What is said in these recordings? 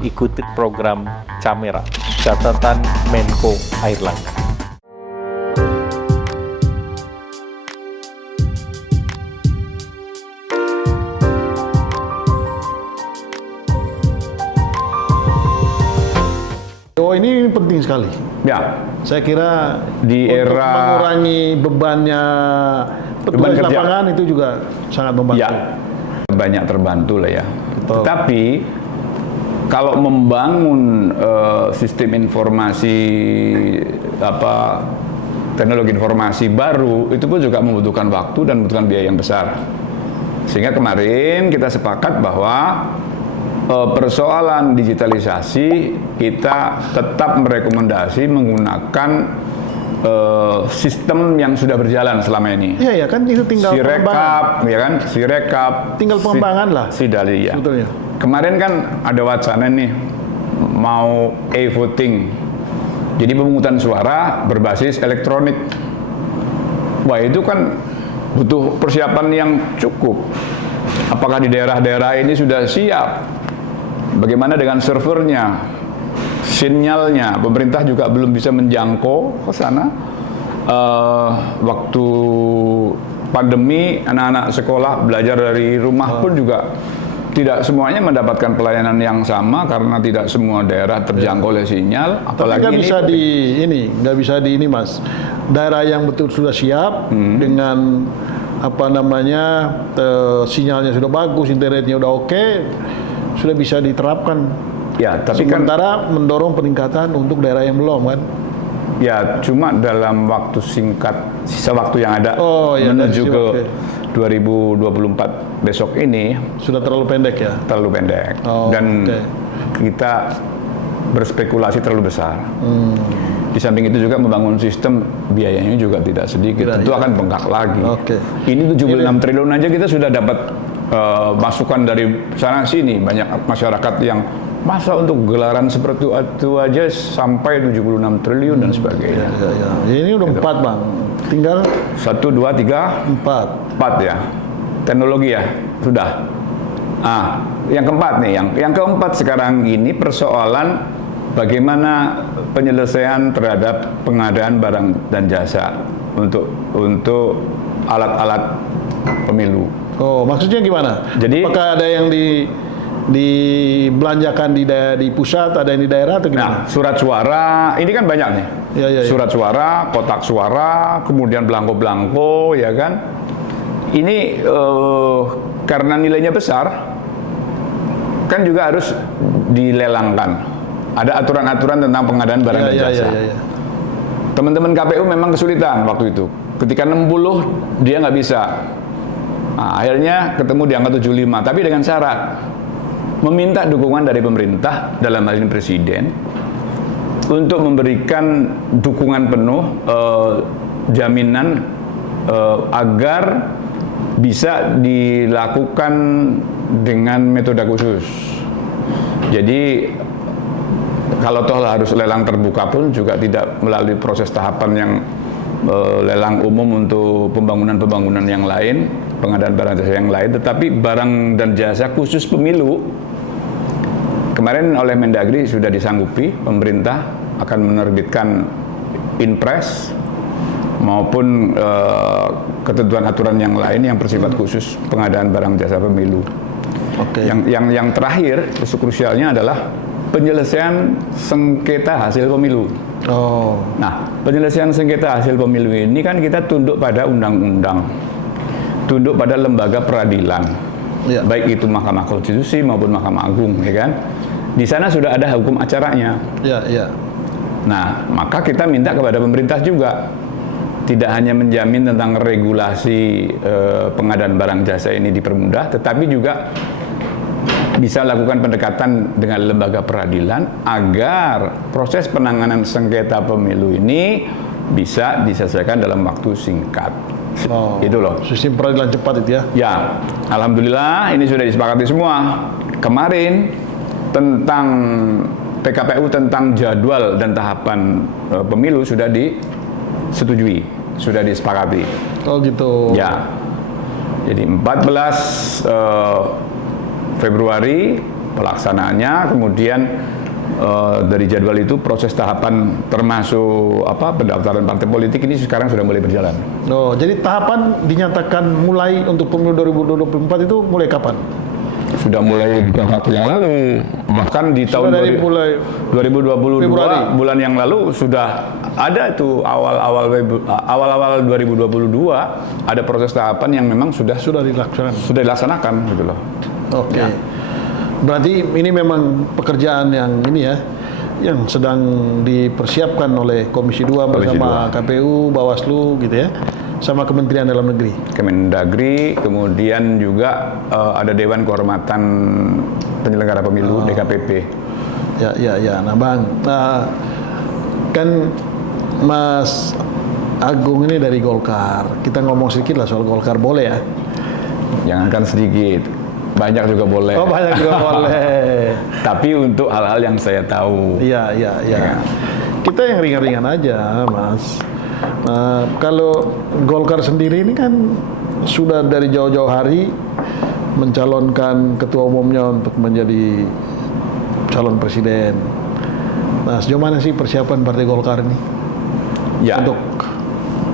ikuti program Camera, catatan Menko Airlangga. Oh, ini penting sekali. Ya, Saya kira di untuk era mengurangi bebannya petugas kerja. lapangan itu juga sangat membantu. ya banyak terbantu lah ya. Betul. Tetapi kalau membangun sistem informasi teknologi informasi baru itu pun juga membutuhkan waktu dan membutuhkan biaya yang besar. Sehingga kemarin kita sepakat bahwa persoalan digitalisasi kita tetap merekomendasi menggunakan sistem yang sudah berjalan selama ini. Iya ya kan itu tinggal pengembangan. Sirekap, ya kan? Sirekap. Tinggal pengembangan lah. Sidali ya. Sebetulnya. Kemarin kan ada wacana nih mau e-voting. Jadi pemungutan suara berbasis elektronik. Wah, itu kan butuh persiapan yang cukup. Apakah di daerah-daerah ini sudah siap? Bagaimana dengan servernya, sinyalnya? Pemerintah juga belum bisa menjangkau ke sana. Waktu pandemi, anak-anak sekolah belajar dari rumah pun juga tidak semuanya mendapatkan pelayanan yang sama karena tidak semua daerah terjangkau oleh sinyal. Apalagi nggak bisa nggak bisa di ini Mas. Daerah yang betul sudah siap dengan sinyalnya sudah bagus, internetnya udah oke, sudah bisa diterapkan. Ya, tapi sementara mendorong peningkatan untuk daerah yang belum kan. Ya, cuma dalam waktu singkat, sisa waktu yang ada menuju ke 2024 besok ini sudah terlalu pendek ya? Terlalu pendek. Dan kita berspekulasi terlalu besar. Di samping itu juga membangun sistem biayanya juga tidak sedikit. Tentu akan bengkak lagi. Ini 76 triliun aja kita sudah dapat masukan dari sana sini. Banyak masyarakat yang masa untuk gelaran seperti itu aja sampai 76 triliun dan sebagainya. Ini udah 4 Bang. Tinggal 1, 2, 3, 4 ya. Teknologi ya, sudah. Yang keempat nih, yang keempat sekarang ini persoalan bagaimana penyelesaian terhadap pengadaan barang dan jasa untuk alat-alat pemilu. Oh, maksudnya gimana? Jadi, apakah ada yang dibelanjakan di pusat, ada yang di daerah atau gimana? Nah, surat suara ini kan banyak nih. Surat suara, kotak suara, kemudian belangko-belangko, ya kan? Ini karena nilainya besar, kan juga harus dilelangkan. Ada aturan-aturan tentang pengadaan barang dan jasa. Teman-teman KPU memang kesulitan waktu itu. Ketika 60 dia nggak bisa. Akhirnya ketemu di angka 75, tapi dengan syarat meminta dukungan dari pemerintah, dalam hal ini Presiden, untuk memberikan dukungan penuh jaminan agar bisa dilakukan dengan metode khusus. Jadi kalau toh harus lelang terbuka pun juga tidak melalui proses tahapan yang lelang umum untuk pembangunan-pembangunan yang lain, pengadaan barang jasa yang lain, tetapi barang dan jasa khusus pemilu. Kemarin oleh Mendagri sudah disanggupi, pemerintah akan menerbitkan Inpres maupun ketentuan aturan yang lain yang bersifat khusus pengadaan barang jasa pemilu. Yang terakhir, isu krusialnya adalah penyelesaian sengketa hasil pemilu. Nah, penyelesaian sengketa hasil pemilu ini kan kita tunduk pada undang-undang, tunduk pada lembaga peradilan, baik itu Mahkamah Konstitusi maupun Mahkamah Agung, ya kan? Di sana sudah ada hukum acaranya. Nah, maka kita minta kepada pemerintah juga tidak hanya menjamin tentang regulasi pengadaan barang jasa ini dipermudah, tetapi juga bisa lakukan pendekatan dengan lembaga peradilan agar proses penanganan sengketa pemilu ini bisa diselesaikan dalam waktu singkat. Itu loh. Sistem peradilan cepat itu ya? Ya, alhamdulillah ini sudah disepakati semua. Kemarin tentang PKPU tentang jadwal dan tahapan pemilu sudah disetujui, sudah disepakati. Oh gitu. Ya. Jadi 14 Februari pelaksanaannya, kemudian dari jadwal itu proses tahapan termasuk pendaftaran partai politik ini sekarang sudah mulai berjalan. Oh, jadi tahapan dinyatakan mulai untuk pemilu 2024 itu mulai kapan? Sudah mulai beberapa waktu yang lalu, bahkan di tahun dari mulai 2022 Februari. bulan yang lalu sudah ada itu awal-awal 2022 ada proses tahapan yang memang sudah dilaksanakan gitu loh. Oke. Ya. Berarti ini memang pekerjaan yang ini ya, yang sedang dipersiapkan oleh Komisi 2 bersama KPU, Bawaslu gitu ya, sama Kementerian Dalam Negeri. Kemendagri, kemudian juga ada Dewan Kehormatan Penyelenggara Pemilu DKPP. Ya. Nah, Bang, kan Mas Agung ini dari Golkar. Kita ngomong sedikit lah soal Golkar, boleh ya? Jangankan sedikit, banyak juga boleh. Oh, banyak juga boleh. Tapi untuk hal-hal yang saya tahu. Iya. Kita yang ringan-ringan aja, Mas. Nah, kalau Golkar sendiri ini kan sudah dari jauh-jauh hari mencalonkan ketua umumnya untuk menjadi calon presiden. Nah, sejauh mana sih persiapan Partai Golkar ini untuk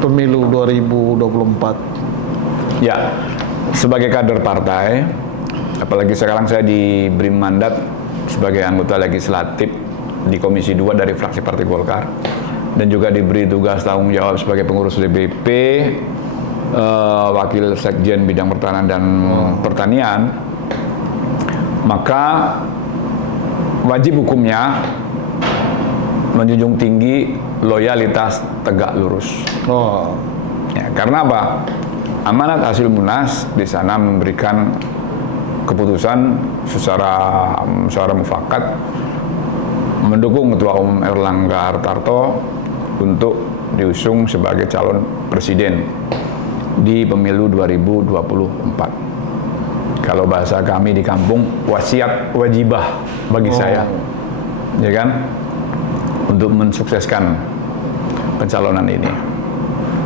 pemilu 2024? Ya, sebagai kader partai, apalagi sekarang saya diberi mandat sebagai anggota legislatif di Komisi 2 dari fraksi Partai Golkar, dan juga diberi tugas tanggung jawab sebagai pengurus DPP, wakil sekjen bidang pertahanan dan pertanian, maka wajib hukumnya menjunjung tinggi loyalitas tegak lurus. Ya, karena apa? Amanat hasil Munas di sana memberikan keputusan secara mufakat mendukung Ketua Umum Airlangga Hartarto untuk diusung sebagai calon presiden di pemilu 2024. Kalau bahasa kami di kampung, wasiat wajibah bagi saya, ya kan, untuk mensukseskan pencalonan ini.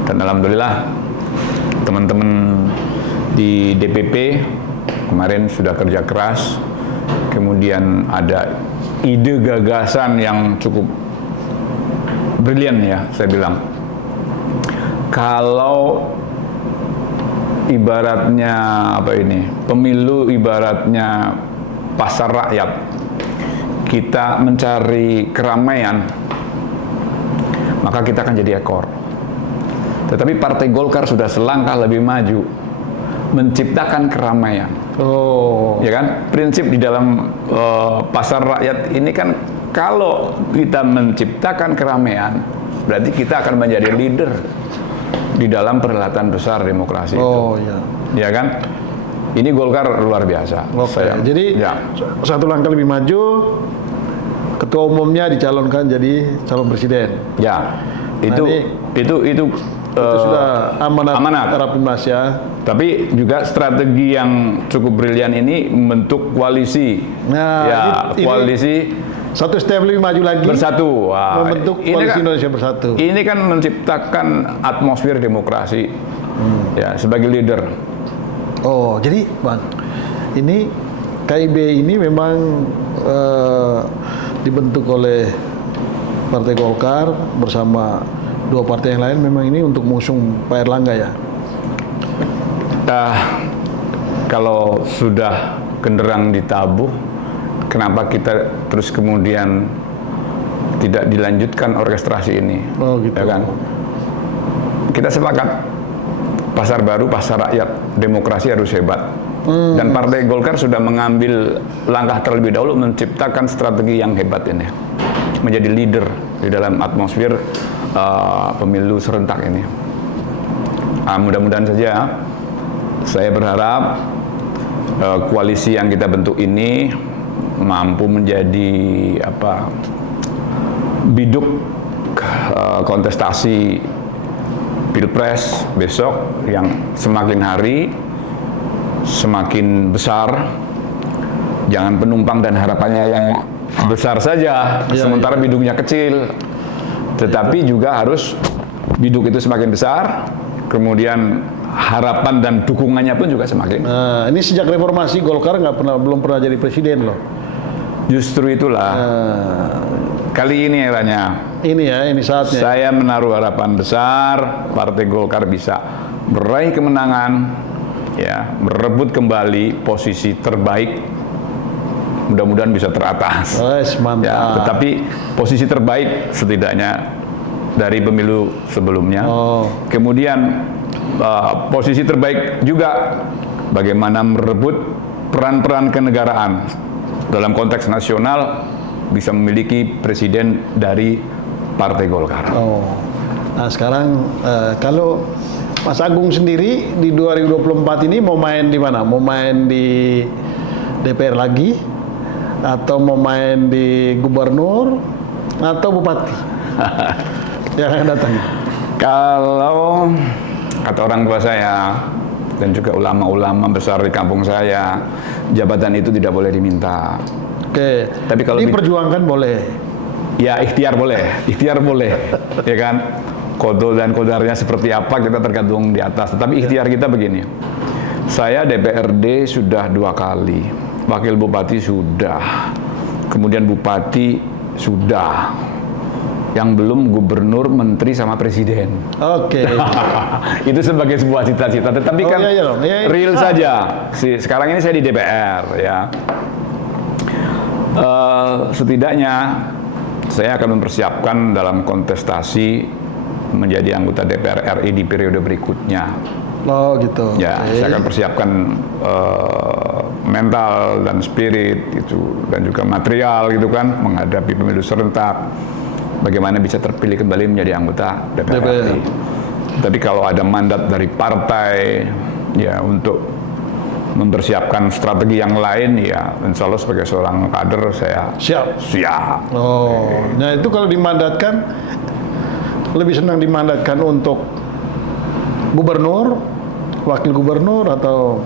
Dan alhamdulillah teman-teman di DPP kemarin sudah kerja keras, kemudian ada ide gagasan yang cukup brilian ya, saya bilang. Kalau ibaratnya pemilu ibaratnya pasar rakyat, kita mencari keramaian, maka kita akan jadi ekor. Tetapi Partai Golkar sudah selangkah lebih maju, menciptakan keramaian. Ya kan? Prinsip di dalam pasar rakyat ini kan, kalau kita menciptakan keramaian, berarti kita akan menjadi leader di dalam perhelatan besar demokrasi itu. Ya kan? Ini Golkar luar biasa. Jadi satu langkah lebih maju, ketua umumnya dicalonkan jadi calon presiden. Ya, itu sudah amanat Rapimnas ya. Tapi juga strategi yang cukup brilian ini membentuk koalisi. Nah, koalisi satu step lebih maju lagi. Bersatu. Membentuk koalisi Indonesia Bersatu. Ini kan menciptakan atmosfer demokrasi. Ya, sebagai leader. Jadi Bang, ini KIB ini memang dibentuk oleh Partai Golkar bersama dua partai yang lain, memang ini untuk mengusung Pak Airlangga ya? Kalau sudah genderang ditabuh, kenapa kita terus kemudian tidak dilanjutkan orkestrasi ini? Gitu. Ya kan? Kita sepakat, pasar baru, pasar rakyat, demokrasi harus hebat. Dan Partai Golkar sudah mengambil langkah terlebih dahulu menciptakan strategi yang hebat ini, menjadi leader di dalam atmosfer pemilu serentak ini. Mudah-mudahan saja, saya berharap koalisi yang kita bentuk ini mampu menjadi biduk kontestasi Pilpres besok yang semakin hari semakin besar. Jangan penumpang dan harapannya yang besar saja, sementara biduknya kecil. Tetapi juga harus biduk itu semakin besar, kemudian harapan dan dukungannya pun juga semakin. Ini sejak reformasi Golkar belum pernah jadi presiden loh. Justru itulah kali ini eranya. Ini saatnya. Saya menaruh harapan besar Partai Golkar bisa meraih kemenangan, ya, merebut kembali posisi terbaik. Mudah-mudahan bisa teratas. Mantap. Ya, tetapi posisi terbaik setidaknya dari pemilu sebelumnya. Kemudian posisi terbaik juga bagaimana merebut peran-peran kenegaraan dalam konteks nasional, bisa memiliki presiden dari Partai Golkar. Nah sekarang kalau Mas Agung sendiri di 2024 ini mau main di mana? Mau main di DPR lagi? Atau mau main di gubernur? Atau bupati? Yang akan datang? Kalau kata orang tua saya dan juga ulama-ulama besar di kampung saya, jabatan itu tidak boleh diminta. Oke. Tapi kalau diperjuangkan boleh. Ya, ikhtiar boleh, ya kan? Kodol dan kodarnya seperti apa kita tergantung di atas. Tetapi ikhtiar kita begini. Saya DPRD sudah 2 kali, wakil bupati sudah, kemudian bupati sudah. Yang belum gubernur, menteri, sama presiden. Oke. Itu sebagai sebuah cita-cita. Tetapi kan real saja. Sekarang ini saya di DPR, ya. Setidaknya saya akan mempersiapkan dalam kontestasi menjadi anggota DPR RI di periode berikutnya. Oh gitu. Ya, saya akan persiapkan mental dan spirit itu, dan juga material gitu kan, menghadapi pemilu serentak. Bagaimana bisa terpilih kembali menjadi anggota DPR RI. Tapi kalau ada mandat dari partai, ya untuk mempersiapkan strategi yang lain, ya insya Allah sebagai seorang kader saya siap. Nah itu kalau dimandatkan, lebih senang dimandatkan untuk gubernur, wakil gubernur, atau?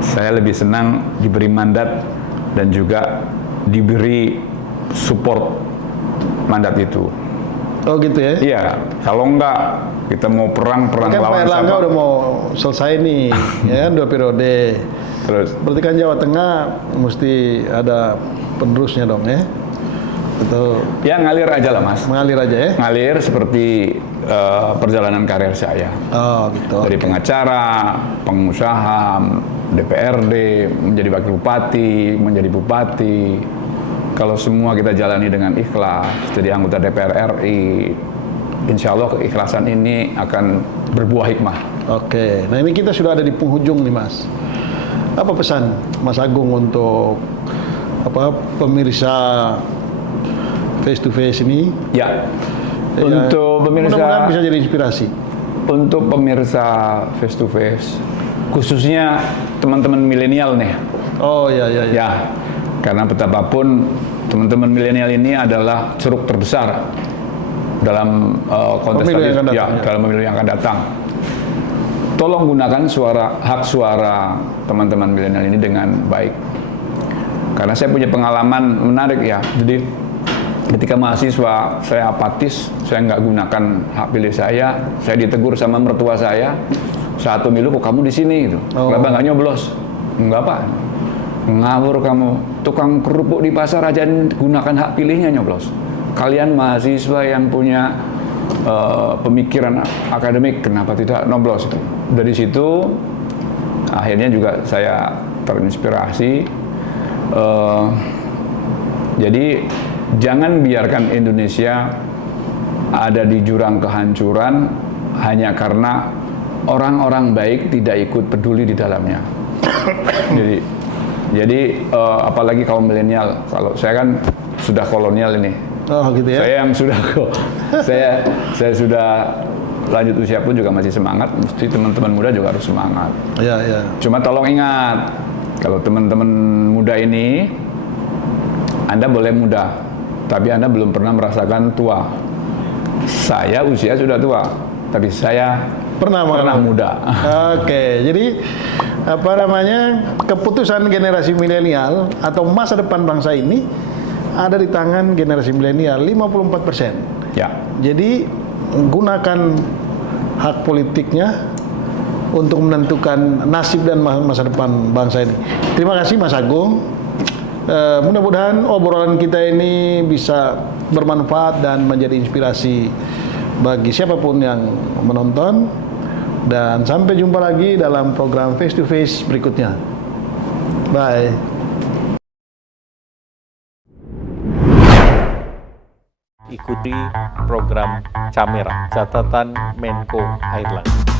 Saya lebih senang diberi mandat dan juga diberi support mandat itu. Oh gitu ya? Iya, kalau enggak kita mau perang kan lawan Pak Erlangga sama. udah mau selesai nih, ya 2 periode. Terus? Berarti kan Jawa Tengah mesti ada penerusnya dong ya? Atau? Ya ngalir aja lah Mas. Mengalir aja ya? Ngalir seperti perjalanan karir saya. Oh gitu. Dari pengacara, pengusaha, DPRD, menjadi wakil bupati, menjadi bupati. Kalau semua kita jalani dengan ikhlas, jadi anggota DPR RI, insya Allah keikhlasan ini akan berbuah hikmah. Oke, nah ini kita sudah ada di penghujung nih Mas. Apa pesan Mas Agung untuk pemirsa face to face ini? Ya, untuk pemirsa, mudah-mudahan bisa jadi inspirasi. Untuk pemirsa face to face, khususnya teman-teman milenial nih. Oh ya. Karena betapapun teman-teman milenial ini adalah ceruk terbesar dalam kontestasi dalam pemilu yang akan datang. Tolong gunakan hak suara teman-teman milenial ini dengan baik. Karena saya punya pengalaman menarik ya. Jadi ketika mahasiswa saya apatis, saya nggak gunakan hak pilih saya ditegur sama mertua saya, saat pemilu kok kamu di sini gitu. Kenapa nggak nyoblos? Enggak Pak. Ngawur kamu, tukang kerupuk di pasar aja gunakan hak pilihnya nyoblos. Kalian mahasiswa yang punya pemikiran akademik, kenapa tidak nyoblos itu? Dari situ akhirnya juga saya terinspirasi. Jadi jangan biarkan Indonesia ada di jurang kehancuran hanya karena orang-orang baik tidak ikut peduli di dalamnya. Jadi apalagi kaum milenial, kalau saya kan sudah kolonial ini. Oh gitu ya. Saya yang sudah saya sudah lanjut usia pun juga masih semangat, mesti teman-teman muda juga harus semangat. Iya. Cuma tolong ingat, kalau teman-teman muda ini, Anda boleh muda, tapi Anda belum pernah merasakan tua. Saya usia sudah tua, tapi saya pernah muda. Oke, jadi keputusan generasi milenial atau masa depan bangsa ini ada di tangan generasi milenial 54%. Ya. Jadi gunakan hak politiknya untuk menentukan nasib dan masa depan bangsa ini. Terima kasih Mas Agung. Mudah-mudahan obrolan kita ini bisa bermanfaat dan menjadi inspirasi bagi siapapun yang menonton. Dan sampai jumpa lagi dalam program Face to Face berikutnya. Bye. Ikuti program Camera, catatan Menko Airlangga.